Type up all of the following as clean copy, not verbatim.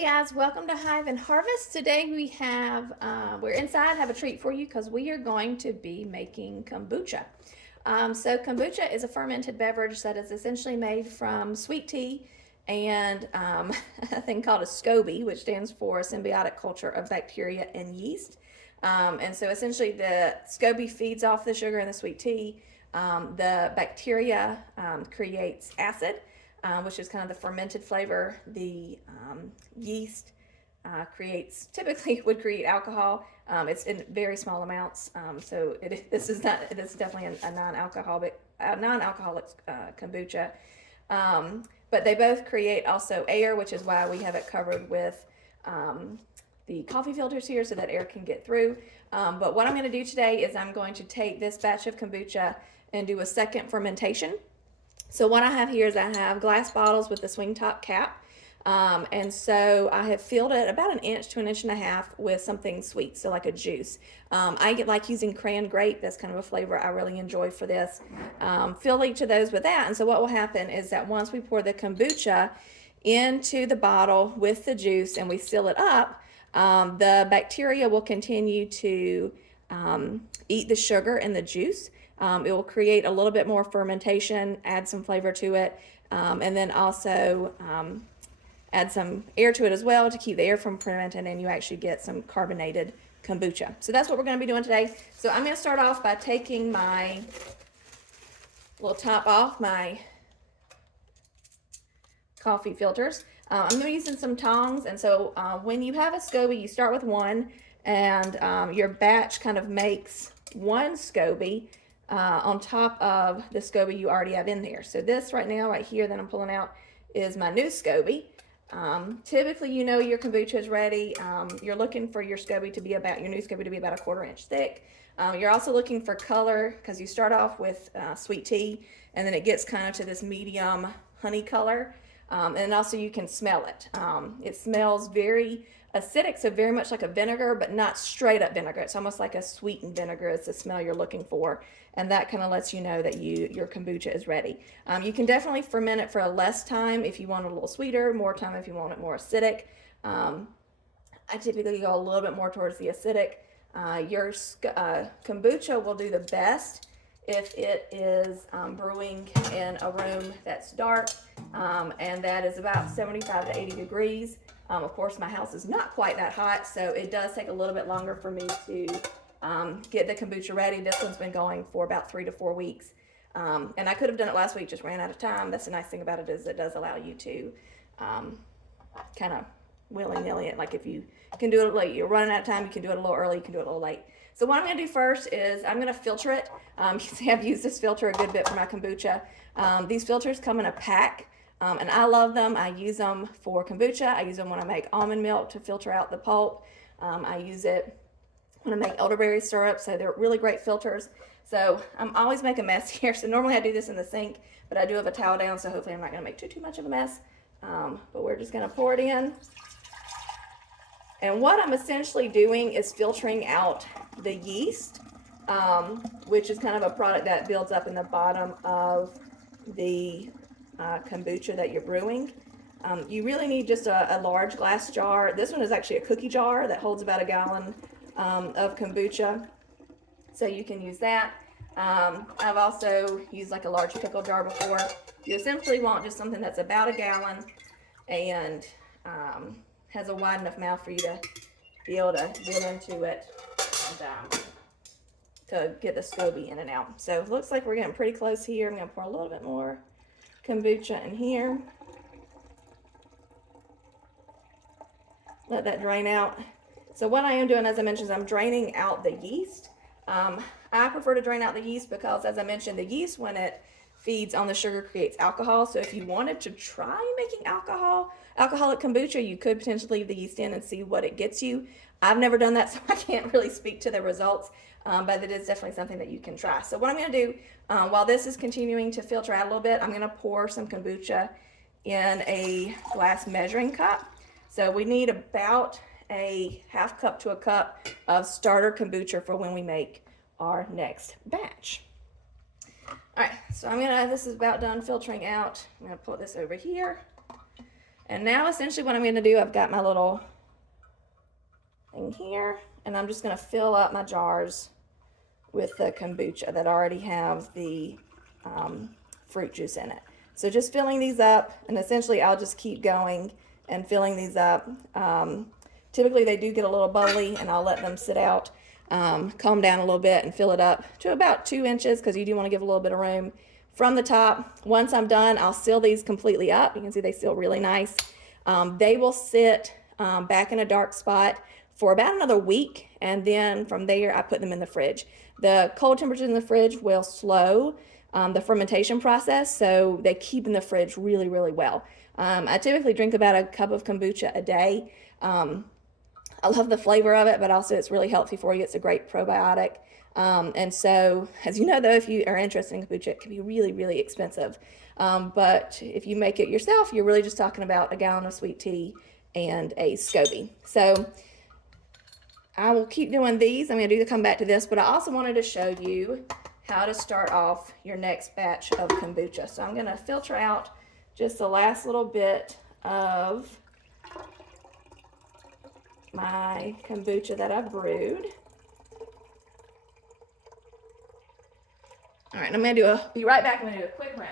Hey guys, welcome to Hive and Harvest. Today we're inside, have a treat for you because we are going to be making kombucha. So kombucha is a fermented beverage that is essentially made from sweet tea and a thing called a SCOBY, which stands for symbiotic culture of bacteria and yeast. And so essentially the SCOBY feeds off the sugar in the sweet tea. The bacteria creates acid, which is kind of the fermented flavor. The yeast typically would create alcohol. It's in very small amounts, so this is definitely a non-alcoholic kombucha. But they both create also air, which is why we have it covered with the coffee filters here so that air can get through. But what I'm going to do today is I'm going to take this batch of kombucha and do a second fermentation. So what I have here is I have glass bottles with a swing top cap. And so I have filled it about 1 inch to 1.5 inches with something sweet, so like a juice. I like using cran grape. That's kind of a flavor I really enjoy for this. Fill each of those with that. And so what will happen is that once we pour the kombucha into the bottle with the juice and we seal it up, the bacteria will continue to eat the sugar in the juice. It will create a little bit more fermentation, add some flavor to it, and then also add some air to it as well to keep the air from fermenting, and you actually get some carbonated kombucha. So that's what we're going to be doing today. So I'm going to start off by taking my little top off my coffee filters. I'm going to be using some tongs, and so when you have a SCOBY, you start with one, and your batch kind of makes one SCOBY on top of the SCOBY you already have in there. So this right now, right here that I'm pulling out, is my new SCOBY. Typically, you know your kombucha is ready. You're looking for your SCOBY to be about, your new SCOBY to be about 1/4 inch thick. You're also looking for color because you start off with sweet tea, and then it gets kind of to this medium honey color. And also you can smell it. It smells very acidic, so very much like a vinegar, but not straight up vinegar. It's almost like a sweetened vinegar. It's the smell you're looking for, and that kind of lets you know that your kombucha is ready. You can definitely ferment it for a less time if you want it a little sweeter, more time if you want it more acidic. I typically go a little bit more towards the acidic. Your kombucha will do the best if it is brewing in a room that's dark, and that is about 75 to 80 degrees. Of course, my house is not quite that hot, so it does take a little bit longer for me to get the kombucha ready. This one's been going for about 3 to 4 weeks. And I could have done it last week, just ran out of time. That's the nice thing about it, is it does allow you to kind of willy-nilly it. Like if you can do it late, you're running out of time, you can do it a little early, you can do it a little late. So what I'm going to do first is I'm going to filter it. You can see I've used this filter a good bit for my kombucha. These filters come in a pack. And I love them. I use them for kombucha. I use them when I make almond milk to filter out the pulp. I use it when I make elderberry syrup, so they're really great filters. So I'm always making a mess here. So normally I do this in the sink, but I do have a towel down, so hopefully I'm not going to make too much of a mess. But we're just going to pour it in. And what I'm essentially doing is filtering out the yeast, which is kind of a product that builds up in the bottom of the kombucha that you're brewing. You really need just a large glass jar. This one is actually a cookie jar that holds about 1 gallon of kombucha, so you can use that. I've also used like a large pickle jar before. You essentially want just something that's about 1 gallon and has a wide enough mouth for you to be able to get into it and to get the SCOBY in and out. So it looks like we're getting pretty close here. I'm going to pour a little bit more kombucha in here. Let that drain out. So what I am doing, as I mentioned, is I'm draining out the yeast. I prefer to drain out the yeast because, as I mentioned, the yeast, when it feeds on the sugar, creates alcohol. So if you wanted to try making alcoholic kombucha, you could potentially leave the yeast in and see what it gets you. I've never done that, so I can't really speak to the results, but it is definitely something that you can try. So what I'm going to do, while this is continuing to filter out a little bit, I'm going to pour some kombucha in a glass measuring cup. So we need about a 1/2 cup to a cup of starter kombucha for when we make our next batch. All right, so this is about done filtering out. I'm going to put this over here. And now essentially what I'm going to do, I've got my little thing here, and I'm just going to fill up my jars with the kombucha that already have the fruit juice in it. So just filling these up, and essentially I'll just keep going and filling these up. Typically they do get a little bubbly, and I'll let them sit out, calm down a little bit, and fill it up to about 2 inches, because you do want to give a little bit of room from the top. Once I'm done, I'll seal these completely up. You can see they seal really nice. They will sit back in a dark spot for about another week, and then from there I put them in the fridge. The cold temperatures in the fridge will slow the fermentation process, so they keep in the fridge really, really well. I typically drink about a cup of kombucha a day. I love the flavor of it, but also it's really healthy for you. It's a great probiotic. And so, as you know, though, if you are interested in kombucha, it can be really, really expensive. But if you make it yourself, you're really just talking about a gallon of sweet tea and a SCOBY. So I will keep doing these. I'm going to come back to this, but I also wanted to show you how to start off your next batch of kombucha. So I'm going to filter out just the last little bit of my kombucha that I've brewed. All right, I'm going to be right back. I'm going to do a quick rinse.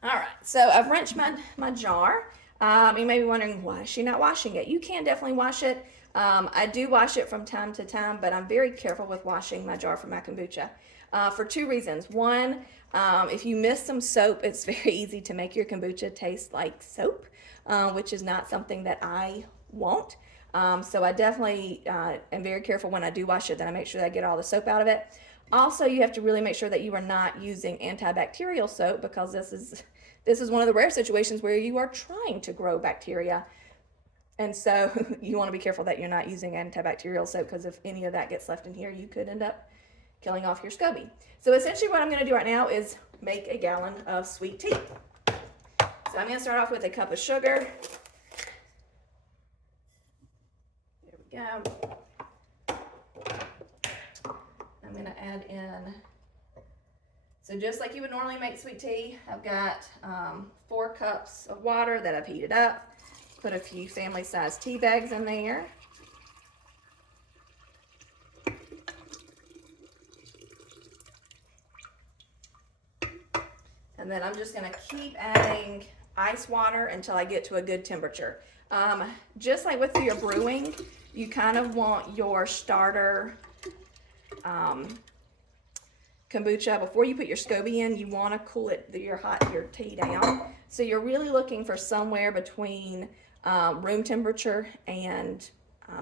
All right, so I've rinsed my jar. You may be wondering, why is she not washing it? You can definitely wash it. I do wash it from time to time, but I'm very careful with washing my jar for my kombucha for 2 reasons. One, if you miss some soap, it's very easy to make your kombucha taste like soap, which is not something that I want. So I definitely am very careful when I do wash it that I make sure that I get all the soap out of it. Also, you have to really make sure that you are not using antibacterial soap, because this is one of the rare situations where you are trying to grow bacteria. And so you want to be careful that you're not using antibacterial soap, because if any of that gets left in here, you could end up killing off your SCOBY. So essentially what I'm going to do right now is make a gallon of sweet tea. So I'm going to start off with a cup of sugar. There we go. I'm going to add in, so just like you would normally make sweet tea, I've got 4 cups of water that I've heated up. Put a few family-sized tea bags in there. And then I'm just going to keep adding ice water until I get to a good temperature. Just like with your brewing, you kind of want your starter kombucha, before you put your SCOBY in, you want to cool your tea down. So you're really looking for somewhere between room temperature and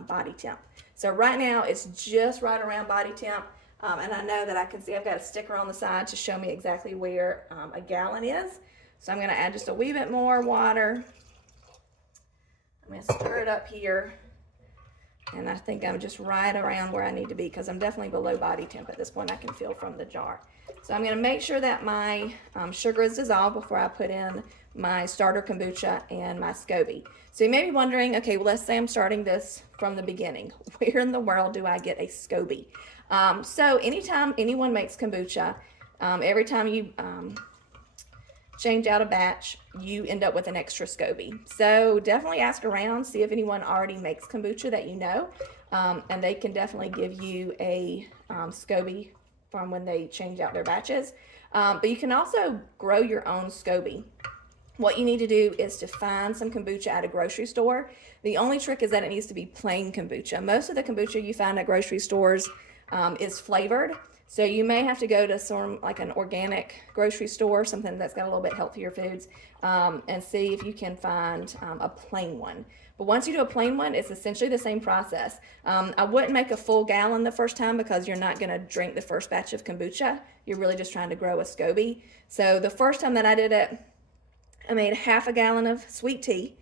body temp. So right now it's just right around body temp, and I know that I can see I've got a sticker on the side to show me exactly where a gallon is. So I'm going to add just a wee bit more water. I'm going to stir it up here, and I think I'm just right around where I need to be, because I'm definitely below body temp at this point. I can feel from the jar. So I'm going to make sure that my sugar is dissolved before I put in my starter kombucha and my SCOBY. So you may be wondering, okay, well, let's say I'm starting this from the beginning. Where in the world do I get a SCOBY? So anytime anyone makes kombucha, every time you change out a batch, you end up with an extra SCOBY. So definitely ask around, see if anyone already makes kombucha that you know, and they can definitely give you a SCOBY from when they change out their batches. But you can also grow your own SCOBY. What you need to do is to find some kombucha at a grocery store. The only trick is that it needs to be plain kombucha. Most of the kombucha you find at grocery stores is flavored. So you may have to go to some, like an organic grocery store, something that's got a little bit healthier foods, and see if you can find a plain one. But once you do a plain one, it's essentially the same process. I wouldn't make a full gallon the first time, because you're not going to drink the first batch of kombucha. You're really just trying to grow a SCOBY. So the first time that I did it, I made half a gallon of sweet tea,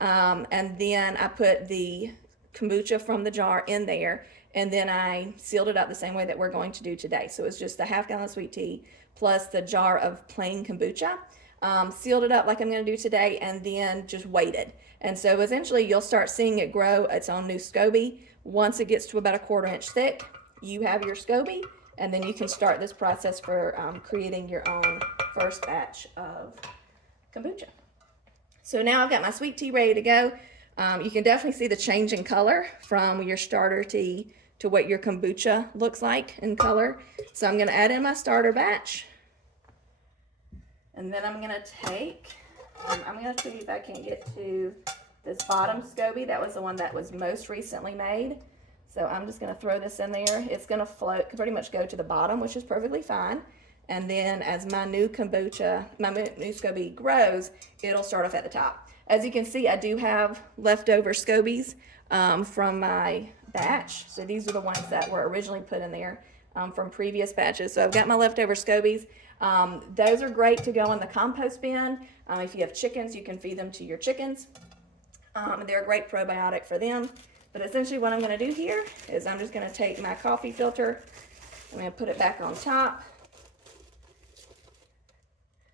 and then I put the kombucha from the jar in there, and then I sealed it up the same way that we're going to do today. So it's just a half gallon of sweet tea plus the jar of plain kombucha. sealed it up like I'm going to do today, and then just waited. And so essentially you'll start seeing it grow its own new SCOBY. Once it gets to about a 1/4 inch thick, you have your SCOBY, and then you can start this process for creating your own first batch of kombucha. So now I've got my sweet tea ready to go. You can definitely see the change in color from your starter tea to what your kombucha looks like in color. So I'm going to add in my starter batch. And then I'm going to take, I'm going to see if I can get to this bottom SCOBY. That was the one that was most recently made. So I'm just going to throw this in there. It's going to float, pretty much go to the bottom, which is perfectly fine. And then as my new kombucha, my new SCOBY grows, it'll start off at the top. As you can see, I do have leftover SCOBYs from my batch. So these are the ones that were originally put in there from previous batches. So I've got my leftover SCOBYs. Those are great to go in the compost bin. If you have chickens, you can feed them to your chickens. They're a great probiotic for them. But essentially what I'm going to do here is I'm just going to take my coffee filter. I'm going to put it back on top.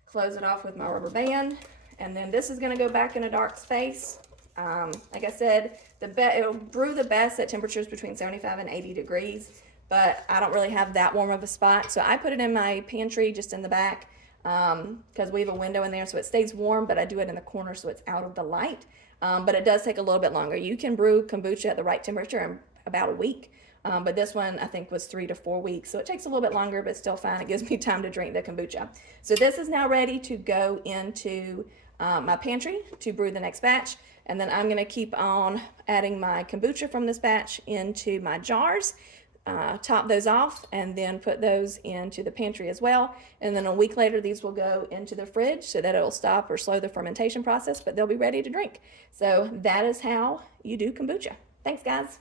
Close it off with my rubber band. And then this is going to go back in a dark space. Like I said, it'll brew the best at temperatures between 75 and 80 degrees. But I don't really have that warm of a spot. So I put it in my pantry just in the back because we have a window in there so it stays warm, but I do it in the corner so it's out of the light. But it does take a little bit longer. You can brew kombucha at the right temperature in about a week. But this one I think was 3 to 4 weeks. So it takes a little bit longer, but still fine. It gives me time to drink the kombucha. So this is now ready to go into my pantry to brew the next batch. And then I'm going to keep on adding my kombucha from this batch into my jars. Top those off and then put those into the pantry as well. And then a week later, these will go into the fridge so that it'll stop or slow the fermentation process, but they'll be ready to drink. So that is how you do kombucha. Thanks, guys.